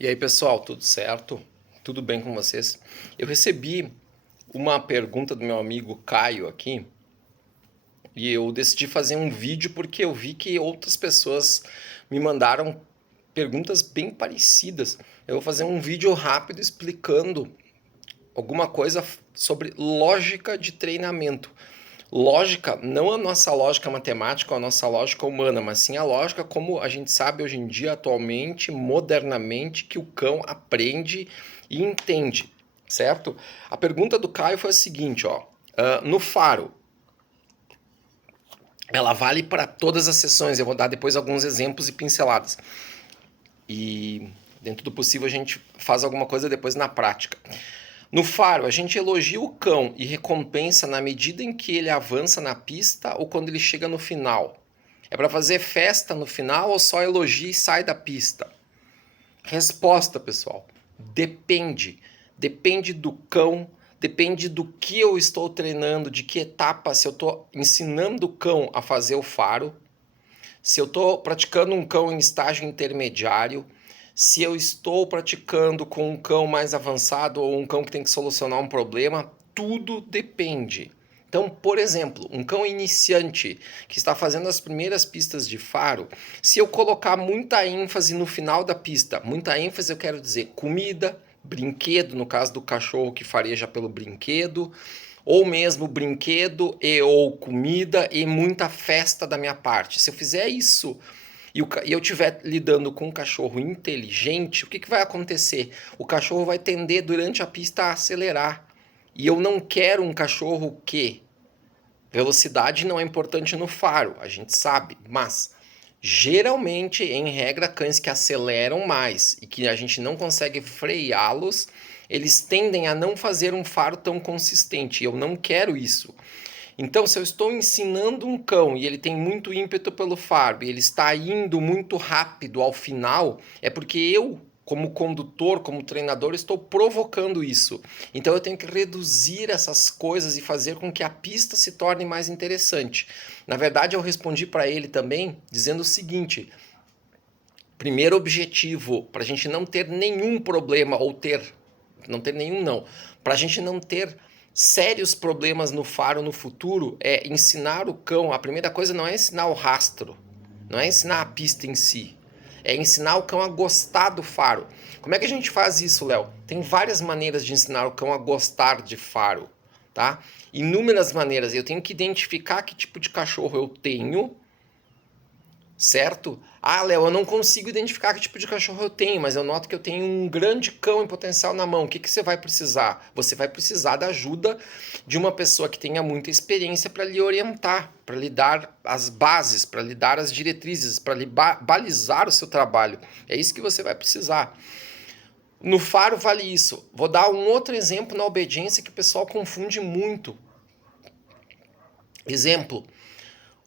E aí, pessoal, tudo certo? Tudo bem com vocês? Eu recebi uma pergunta do meu amigo Caio aqui e eu decidi fazer um vídeo porque eu vi que outras pessoas me mandaram perguntas bem parecidas. Eu vou fazer um vídeo rápido explicando alguma coisa sobre lógica de treinamento. Lógica, não a nossa lógica matemática ou a nossa lógica humana, mas sim a lógica como a gente sabe hoje em dia, atualmente, modernamente, que o cão aprende e entende, certo? A pergunta do Caio foi a seguinte, ó. No faro, ela vale para todas as sessões. Eu vou dar depois alguns exemplos e pinceladas. E dentro do possível a gente faz alguma coisa depois na prática. No faro, a gente elogia o cão e recompensa na medida em que ele avança na pista ou quando ele chega no final. É para fazer festa no final ou só elogia e sai da pista? Resposta, pessoal. Depende. Depende do cão, depende do que eu estou treinando, de que etapa, se eu estou ensinando o cão a fazer o faro, se eu estou praticando um cão em estágio intermediário, se eu estou praticando com um cão mais avançado ou um cão que tem que solucionar um problema, tudo depende. Então, por exemplo, um cão iniciante que está fazendo as primeiras pistas de faro, se eu colocar muita ênfase no final da pista, muita ênfase eu quero dizer comida, brinquedo, no caso do cachorro que fareja pelo brinquedo, ou mesmo brinquedo e ou comida e muita festa da minha parte. Se eu fizer isso e eu estiver lidando com um cachorro inteligente, o que vai acontecer? O cachorro vai tender durante a pista a acelerar. E eu não quero um cachorro que velocidade não é importante no faro, a gente sabe, mas geralmente, em regra, cães que aceleram mais e que a gente não consegue freá-los, eles tendem a não fazer um faro tão consistente. E eu não quero isso. Então, se eu estou ensinando um cão e ele tem muito ímpeto pelo faro e ele está indo muito rápido ao final, é porque eu, como condutor, como treinador, estou provocando isso. Então, eu tenho que reduzir essas coisas e fazer com que a pista se torne mais interessante. Na verdade, eu respondi para ele também dizendo o seguinte: primeiro objetivo, para a gente não ter nenhum problema ou não ter nenhum não, para a gente não ter sérios problemas no faro no futuro, é ensinar o cão. A primeira coisa não é ensinar o rastro, não é ensinar a pista em si, é ensinar o cão a gostar do faro. Como é que a gente faz isso, Léo? Tem várias maneiras de ensinar o cão a gostar de faro, tá? Inúmeras maneiras. Eu tenho que identificar que tipo de cachorro eu tenho, certo? Ah, Léo, eu não consigo identificar que tipo de cachorro eu tenho, mas eu noto que eu tenho um grande cão em potencial na mão. O que você vai precisar? Você vai precisar da ajuda de uma pessoa que tenha muita experiência para lhe orientar, para lhe dar as bases, para lhe dar as diretrizes, para lhe balizar o seu trabalho. É isso que você vai precisar. No faro vale isso. Vou dar um outro exemplo na obediência que o pessoal confunde muito. Exemplo,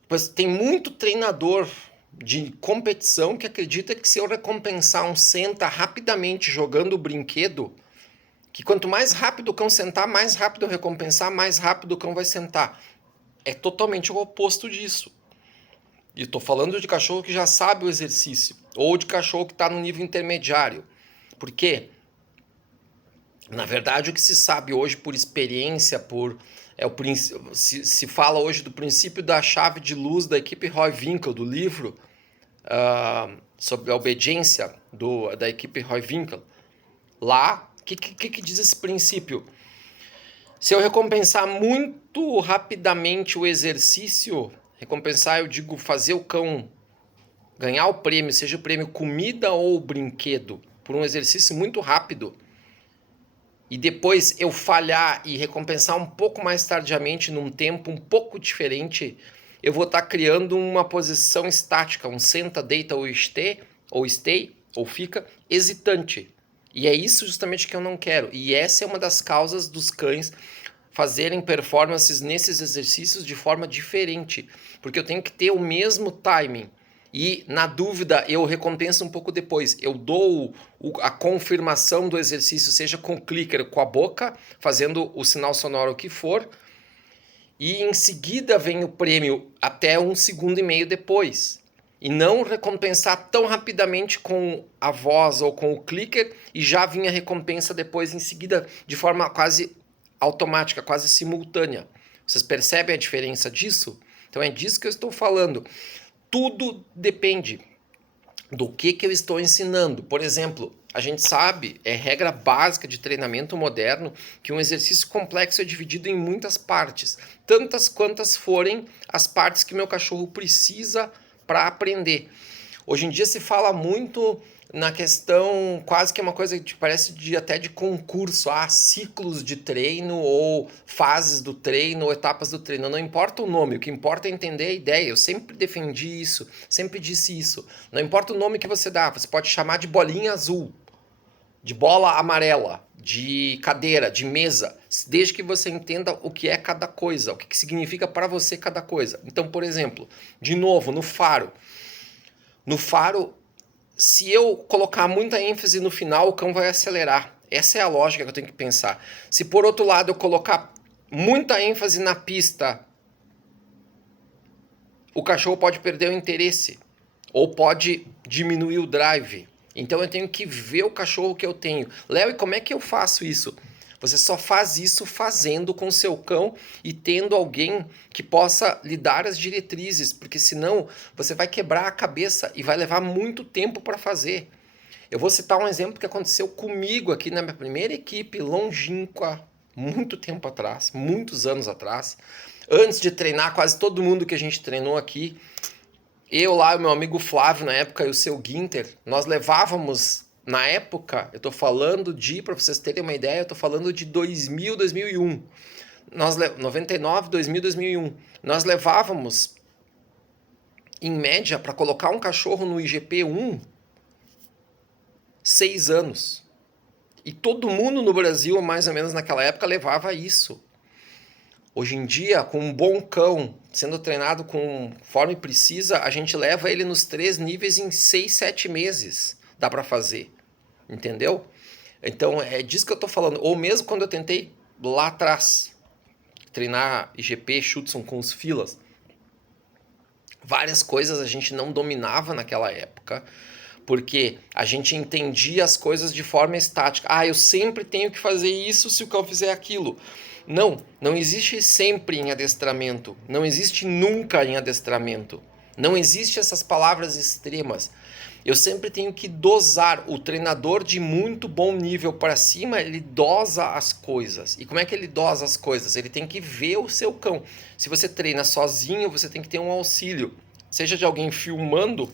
pois tem muito treinador de competição que acredita que se eu recompensar um senta rapidamente jogando o brinquedo, que quanto mais rápido o cão sentar, mais rápido eu recompensar, mais rápido o cão vai sentar. É totalmente o oposto disso. E estou falando de cachorro que já sabe o exercício, ou de cachorro que está no nível intermediário. Por quê? Na verdade, o que se sabe hoje por experiência, se fala hoje do princípio da chave de luz da equipe Roy Winkel, do livro sobre a obediência da equipe Roy Winkel. Lá, o que diz esse princípio? Se eu recompensar muito rapidamente o exercício, recompensar, eu digo fazer o cão ganhar o prêmio, seja o prêmio comida ou brinquedo, por um exercício muito rápido, e depois eu falhar e recompensar um pouco mais tardiamente, num tempo um pouco diferente, eu vou estar criando uma posição estática, um senta, deita ou stay, ou fica, hesitante. E é isso justamente que eu não quero. E essa é uma das causas dos cães fazerem performances nesses exercícios de forma diferente, porque eu tenho que ter o mesmo timing. E, na dúvida, eu recompenso um pouco depois. Eu dou a confirmação do exercício, seja com o clicker, com a boca, fazendo o sinal sonoro que for, e em seguida vem o prêmio até 1,5 segundos depois. E não recompensar tão rapidamente com a voz ou com o clicker e já vinha a recompensa depois em seguida de forma quase automática, quase simultânea. Vocês percebem a diferença disso? Então é disso que eu estou falando. Tudo depende do que eu estou ensinando. Por exemplo, a gente sabe, é regra básica de treinamento moderno, que um exercício complexo é dividido em muitas partes, tantas quantas forem as partes que meu cachorro precisa para aprender. Hoje em dia se fala muito na questão, quase que é uma coisa que parece até de concurso, ciclos de treino ou fases do treino ou etapas do treino. Não importa o nome, o que importa é entender a ideia. Eu sempre defendi isso, sempre disse isso. Não importa o nome que você dá, você pode chamar de bolinha azul, de bola amarela, de cadeira, de mesa, desde que você entenda o que é cada coisa, o que significa para você cada coisa. Então, por exemplo, de novo, no faro. No faro, se eu colocar muita ênfase no final, o cão vai acelerar. Essa é a lógica que eu tenho que pensar. Se por outro lado eu colocar muita ênfase na pista, o cachorro pode perder o interesse ou pode diminuir o drive. Então eu tenho que ver o cachorro que eu tenho. Léo, e como é que eu faço isso? Você só faz isso fazendo com o seu cão e tendo alguém que possa lhe dar as diretrizes, porque senão você vai quebrar a cabeça e vai levar muito tempo para fazer. Eu vou citar um exemplo que aconteceu comigo aqui na minha primeira equipe longínqua, muito tempo atrás, muitos anos atrás. Antes de treinar quase todo mundo que a gente treinou aqui, eu lá, o meu amigo Flávio na época e o seu Guinter, nós levávamos, na época, eu tô falando para vocês terem uma ideia, eu tô falando de 2000, 2001. 99, 2000, 2001. Nós levávamos, em média, para colocar um cachorro no IGP-1, 6 anos. E todo mundo no Brasil, mais ou menos naquela época, levava isso. Hoje em dia, com um bom cão, sendo treinado conforme precisa, a gente leva ele nos 3 níveis em 6, 7 meses. Dá para fazer, entendeu? Então, é disso que eu tô falando. Ou mesmo quando eu tentei lá atrás treinar IGP, Schutzhund com os filas, várias coisas a gente não dominava naquela época, porque a gente entendia as coisas de forma estática. Eu sempre tenho que fazer isso se o cão fizer aquilo. Não existe sempre em adestramento, não existe nunca em adestramento, não existe essas palavras extremas. Eu sempre tenho que dosar. O treinador de muito bom nível para cima, ele dosa as coisas. E como é que ele dosa as coisas? Ele tem que ver o seu cão. Se você treina sozinho, você tem que ter um auxílio, seja de alguém filmando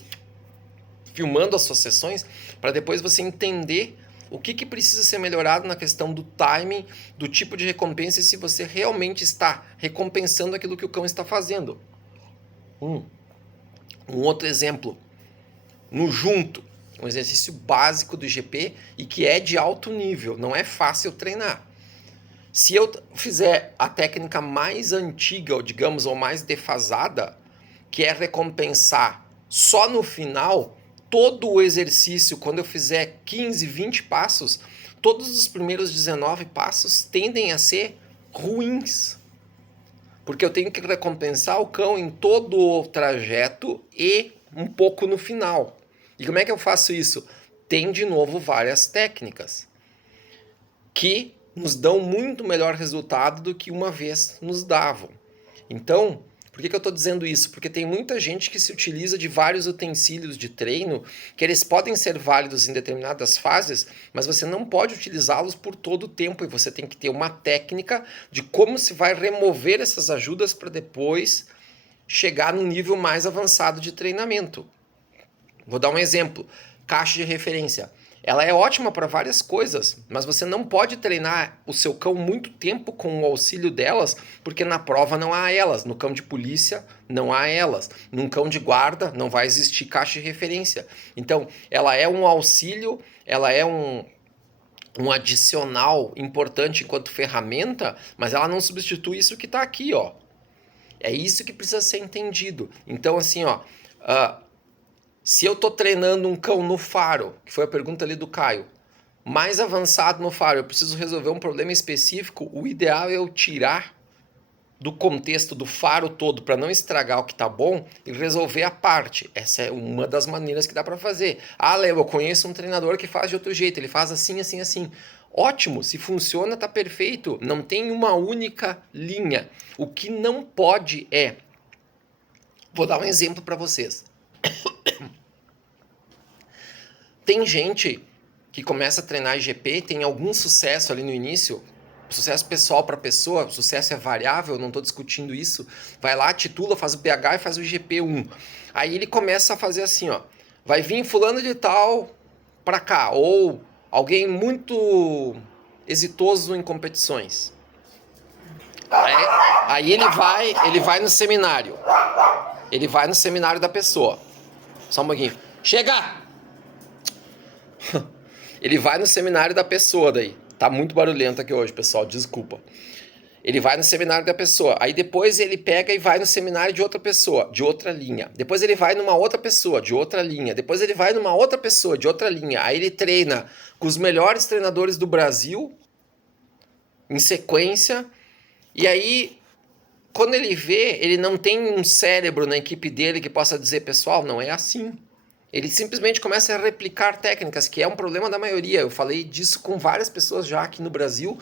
as suas sessões, para depois você entender o que precisa ser melhorado na questão do timing, do tipo de recompensa e se você realmente está recompensando aquilo que o cão está fazendo. Um outro exemplo, no junto, um exercício básico do IGP e que é de alto nível, não é fácil treinar. Se eu fizer a técnica mais antiga, ou digamos, ou mais defasada, que é recompensar só no final, todo o exercício, quando eu fizer 15, 20 passos, todos os primeiros 19 passos tendem a ser ruins. Porque eu tenho que recompensar o cão em todo o trajeto e um pouco no final. E como é que eu faço isso? Tem de novo várias técnicas que nos dão muito melhor resultado do que uma vez nos davam. Então, por que eu estou dizendo isso? Porque tem muita gente que se utiliza de vários utensílios de treino, que eles podem ser válidos em determinadas fases, mas você não pode utilizá-los por todo o tempo e você tem que ter uma técnica de como se vai remover essas ajudas para depois chegar num nível mais avançado de treinamento. Vou dar um exemplo. Caixa de referência. Ela é ótima para várias coisas, mas você não pode treinar o seu cão muito tempo com o auxílio delas, porque na prova não há elas, no cão de polícia não há elas, num cão de guarda não vai existir caixa de referência. Então, ela é um auxílio, ela é um adicional importante enquanto ferramenta, mas ela não substitui isso que está aqui, ó. É isso que precisa ser entendido. Então, assim, ó, se eu estou treinando um cão no faro, que foi a pergunta ali do Caio, mais avançado no faro, eu preciso resolver um problema específico, o ideal é eu tirar do contexto do faro todo para não estragar o que tá bom e resolver a parte. Essa é uma das maneiras que dá para fazer. Ah, Léo, eu conheço um treinador que faz de outro jeito, ele faz assim, assim, assim. Ótimo, se funciona, tá perfeito. Não tem uma única linha. O que não pode é... Vou dar um exemplo para vocês. Tem gente que começa a treinar IGP, tem algum sucesso ali no início, sucesso pessoal para pessoa, o sucesso é variável, não estou discutindo isso. Vai lá, titula, faz o PH e faz o IGP1. Aí ele começa a fazer assim, ó. Vai vir fulano de tal para cá, ou alguém muito exitoso em competições. Aí ele vai no seminário. Ele vai no seminário da pessoa. Só um pouquinho. Chega! Ele vai no seminário da pessoa daí. Tá muito barulhento aqui hoje, pessoal, desculpa. Ele vai no seminário da pessoa. Aí depois ele pega e vai no seminário de outra pessoa, de outra linha. Depois ele vai numa outra pessoa, de outra linha. Depois ele vai numa outra pessoa, de outra linha. Aí ele treina com os melhores treinadores do Brasil, em sequência. E aí, quando ele vê, ele não tem um cérebro na equipe dele que possa dizer, pessoal, não é assim. Ele simplesmente começa a replicar técnicas, que é um problema da maioria. Eu falei disso com várias pessoas já aqui no Brasil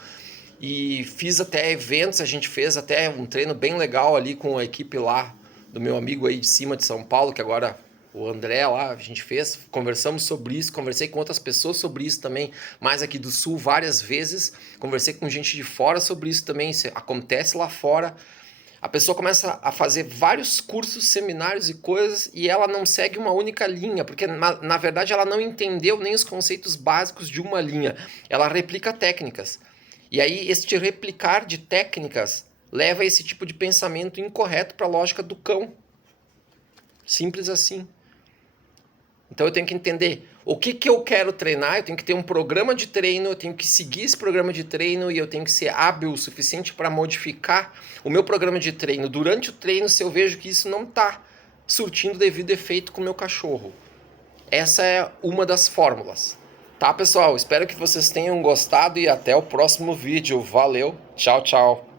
e fiz até eventos, a gente fez até um treino bem legal ali com a equipe lá do meu amigo aí de cima de São Paulo, que agora o André lá, a gente fez, conversamos sobre isso, conversei com outras pessoas sobre isso também, mais aqui do Sul várias vezes, conversei com gente de fora sobre isso também, isso acontece lá fora. A pessoa começa a fazer vários cursos, seminários e coisas e ela não segue uma única linha, porque na verdade ela não entendeu nem os conceitos básicos de uma linha. Ela replica técnicas. E aí este replicar de técnicas leva a esse tipo de pensamento incorreto para a lógica do cão. Simples assim. Então eu tenho que entender o que eu quero treinar, eu tenho que ter um programa de treino, eu tenho que seguir esse programa de treino e eu tenho que ser hábil o suficiente para modificar o meu programa de treino durante o treino se eu vejo que isso não está surtindo devido efeito com o meu cachorro. Essa é uma das fórmulas. Tá, pessoal? Espero que vocês tenham gostado e até o próximo vídeo. Valeu, tchau, tchau.